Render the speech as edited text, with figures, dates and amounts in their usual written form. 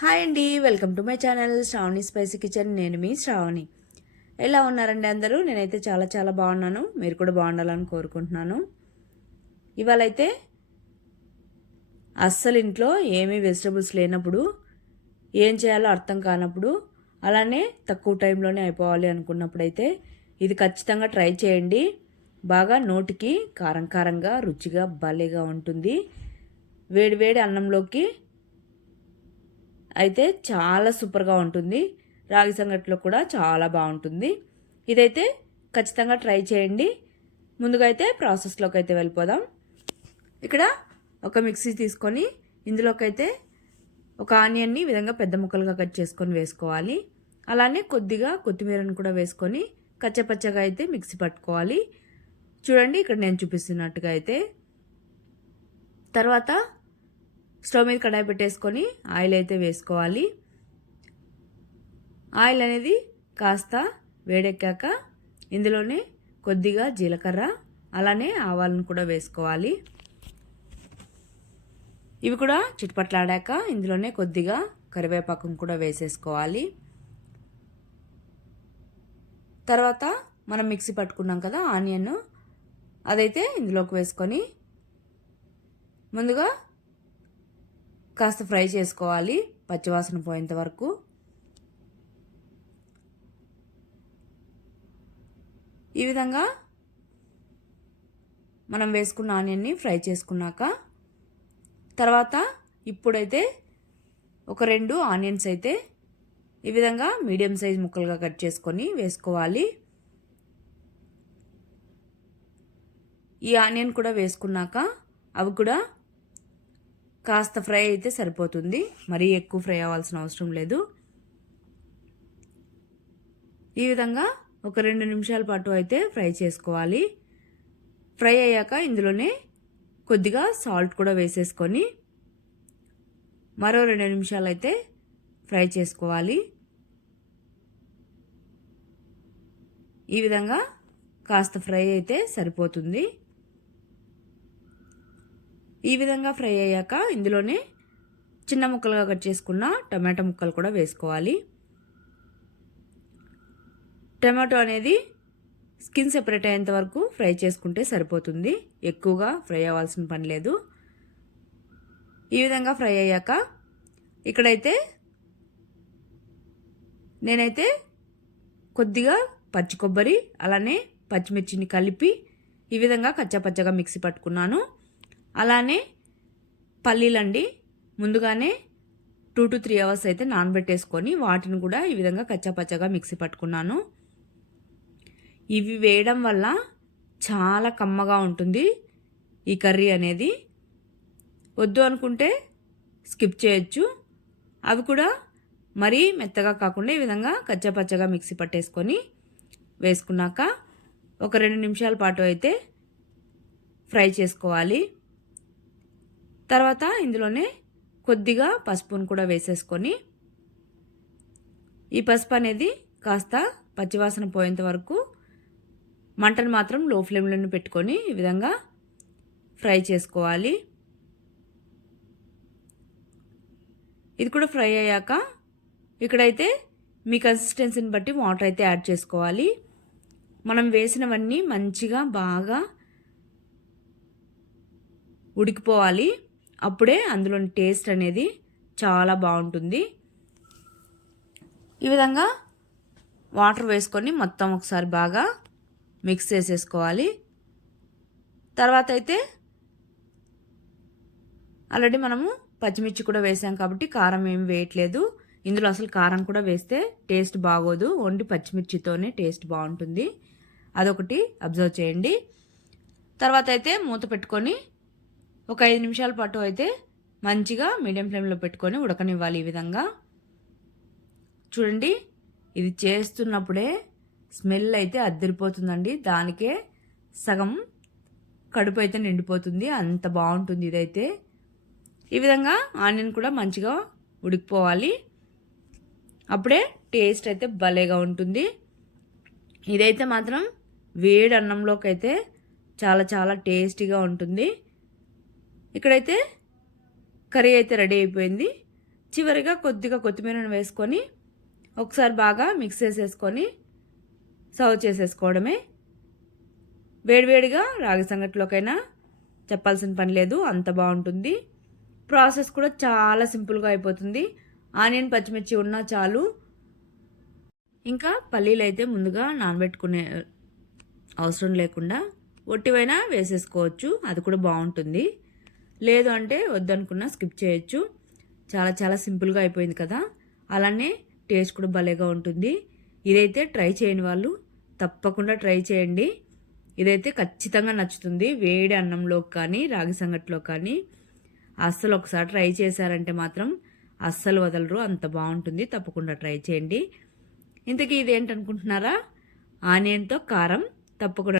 Hi అండి, welcome to my channel Sravani spicy kitchen. నేను మీ శ్రావణి. ఎలా ఉన్నారండి అందరూ? నేనైతే చాలా చాలా బాగున్నాను. మీరు కూడా బాగుండాలని కోరుకుంటున్నాను. ఇవాళ అయితే అస్సలు ఇంట్లో ఏమీ వెజిటబుల్స్ లేనప్పుడు, ఏం చేయాలో అర్థం కానప్పుడు, అలానే తక్కువ టైంలోనే అయిపోవాలి అనుకున్నప్పుడైతే ఇది ఖచ్చితంగా ట్రై చేయండి. బాగా నోటికి కారం కారంగా రుచిగా భలేగా ఉంటుంది. వేడి వేడి అన్నంలోకి అయితే చాలా సూపర్గా ఉంటుంది. రాగి సంగటిలో కూడా చాలా బాగుంటుంది. ఇదైతే ఖచ్చితంగా ట్రై చేయండి. ముందుగా అయితే ప్రాసెస్లోకి అయితే వెళ్ళిపోదాం. ఇక్కడ ఒక మిక్సీ తీసుకొని ఇందులోకి అయితే ఒక ఆనియన్ని విధంగా పెద్ద ముక్కలుగా కట్ చేసుకొని వేసుకోవాలి. అలానే కొద్దిగా కొత్తిమీరను కూడా వేసుకొని కచ్చపచ్చగా అయితే మిక్సీ పట్టుకోవాలి. చూడండి ఇక్కడ నేను చూపిస్తున్నట్టుగా అయితే. తర్వాత స్టవ్ మీద కడాయి పెట్టేసుకొని ఆయిల్ అయితే వేసుకోవాలి. ఆయిల్ అనేది కాస్త వేడెక్కాక ఇందులోనే కొద్దిగా జీలకర్ర అలానే ఆవాలను కూడా వేసుకోవాలి. ఇవి కూడా చిట్పట్లాడాక ఇందులోనే కొద్దిగా కరివేపాకును కూడా వేసేసుకోవాలి. తర్వాత మనం మిక్సీ పట్టుకున్నాం కదా ఆనియన్, అదైతే ఇందులోకి వేసుకొని ముందుగా కాస్త ఫ్రై చేసుకోవాలి పచ్చివాసన పోయేంత వరకు. ఈ విధంగా మనం వేసుకున్న ఆనియన్ని ఫ్రై చేసుకున్నాక తర్వాత ఇప్పుడైతే ఒక 2 ఆనియన్స్ అయితే ఈ విధంగా మీడియం సైజ్ ముక్కలుగా కట్ చేసుకొని వేసుకోవాలి. ఈ ఆనియన్ కూడా వేసుకున్నాక అవి కూడా కాస్త ఫ్రై అయితే సరిపోతుంది, మరీ ఎక్కువ ఫ్రై అవ్వాల్సిన అవసరం లేదు. ఈ విధంగా ఒక 2 నిమిషాల పాటు అయితే ఫ్రై చేసుకోవాలి. ఫ్రై అయ్యాక ఇందులోనే కొద్దిగా సాల్ట్ కూడా వేసేసుకొని మరో 2 నిమిషాలు అయితే ఫ్రై చేసుకోవాలి. ఈ విధంగా కాస్త ఫ్రై అయితే సరిపోతుంది. ఈ విధంగా ఫ్రై అయ్యాక ఇందులోనే చిన్న ముక్కలుగా కట్ చేసుకున్న టమాటో ముక్కలు కూడా వేసుకోవాలి. టమాటో అనేది స్కిన్ సెపరేట్ అయ్యేంత వరకు ఫ్రై చేసుకుంటే సరిపోతుంది, ఎక్కువగా ఫ్రై అవ్వాల్సిన పని లేదు. ఈ విధంగా ఫ్రై అయ్యాక ఇక్కడైతే నేనైతే కొద్దిగా పచ్చి కొబ్బరి అలానే పచ్చిమిర్చిని కలిపి ఈ విధంగా కచ్చాపచ్చగా మిక్సీ పట్టుకున్నాను. అలానే పల్లీలండి ముందుగానే 2 to 3 అవర్స్ అయితే నానబెట్టేసుకొని వాటిని కూడా ఈ విధంగా కచ్చాపచ్చగా మిక్సీ పట్టుకున్నాను. ఇవి వేయడం వల్ల చాలా కమ్మగా ఉంటుంది ఈ కర్రీ అనేది. వద్దు అనుకుంటే స్కిప్ చేయొచ్చు. అవి కూడా మరీ మెత్తగా కాకుండా ఈ విధంగా కచ్చాపచ్చగా మిక్సీ పట్టేసుకొని వేసుకున్నాక ఒక 2 నిమిషాల పాటు అయితే ఫ్రై చేసుకోవాలి. తర్వాత ఇందులోనే కొద్దిగా పసుపును కూడా వేసేసుకొని ఈ పసుపు అనేది కాస్త పచ్చివాసన పోయేంత వరకు మంటను మాత్రం లో ఫ్లేమ్లోనే పెట్టుకొని ఈ విధంగా ఫ్రై చేసుకోవాలి. ఇది కూడా ఫ్రై అయ్యాక ఇక్కడైతే మీ కన్సిస్టెన్సీని బట్టి వాటర్ అయితే యాడ్ చేసుకోవాలి. మనం వేసినవన్నీ మంచిగా బాగా ఉడికిపోవాలి, అప్పుడే అందులోని టేస్ట్ అనేది చాలా బాగుంటుంది. ఈ విధంగా వాటర్ వేసుకొని మొత్తం ఒకసారి బాగా మిక్స్ చేసేసుకోవాలి. తర్వాత అయితే ఆల్రెడీ మనము పచ్చిమిర్చి కూడా వేసాం కాబట్టి కారం ఏమి వేయట్లేదు. ఇందులో అసలు కారం కూడా వేస్తే టేస్ట్ బాగోదు, ఓన్లీ పచ్చిమిర్చితోనే టేస్ట్ బాగుంటుంది. అదొకటి అబ్జర్వ్ చేయండి. తర్వాత అయితే మూత పెట్టుకొని ఒక 5 నిమిషాల పాటు అయితే మంచిగా మీడియం ఫ్లేమ్లో పెట్టుకొని ఉడకనివ్వాలి. ఈ విధంగా చూడండి, ఇది చేస్తున్నప్పుడే స్మెల్ అయితే అద్దరిపోతుందండి. దానికే సగం కడుపు అయితే నిండిపోతుంది, అంత బాగుంటుంది ఇదైతే. ఈ విధంగా ఆనియన్ కూడా మంచిగా ఉడికిపోవాలి, అప్పుడే టేస్ట్ అయితే భలేగా ఉంటుంది. ఇదైతే మాత్రం వేడి అన్నంలోకి అయితే చాలా చాలా టేస్టీగా ఉంటుంది. ఇక్కడైతే కర్రీ అయితే రెడీ అయిపోయింది. చివరిగా కొద్దిగా కొత్తిమీరను వేసుకొని ఒకసారి బాగా మిక్స్ చేసేసుకొని సర్వ్ చేసేసుకోవడమే. వేడివేడిగా రాగి సంగటిలోకైనా చెప్పాల్సిన పని లేదు, అంత బాగుంటుంది. ప్రాసెస్ కూడా చాలా సింపుల్గా అయిపోతుంది. ఆనియన్ పచ్చిమిర్చి ఉన్నా చాలు. ఇంకా పల్లీలు అయితే ముందుగా నానబెట్టుకునే అవసరం లేకుండా ఒట్టివైనా వేసేసుకోవచ్చు, అది కూడా బాగుంటుంది. లేదు అంటే వద్దనుకున్నా స్కిప్ చేయొచ్చు. చాలా చాలా సింపుల్గా అయిపోయింది కదా. అలానే టేస్ట్ కూడా భలేగా ఉంటుంది. ఇదైతే ట్రై చేయని వాళ్ళు తప్పకుండా ట్రై చేయండి. ఇదైతే ఖచ్చితంగా నచ్చుతుంది. వేడి అన్నంలోకి కానీ రాగి సంగటిలో కానీ అస్సలు ఒకసారి ట్రై చేశారంటే మాత్రం అస్సలు వదలరు, అంత బాగుంటుంది. తప్పకుండా ట్రై చేయండి. ఇంతకీ ఇదేంటనుకుంటున్నారా? ఆనియన్తో కారం. తప్పకుండా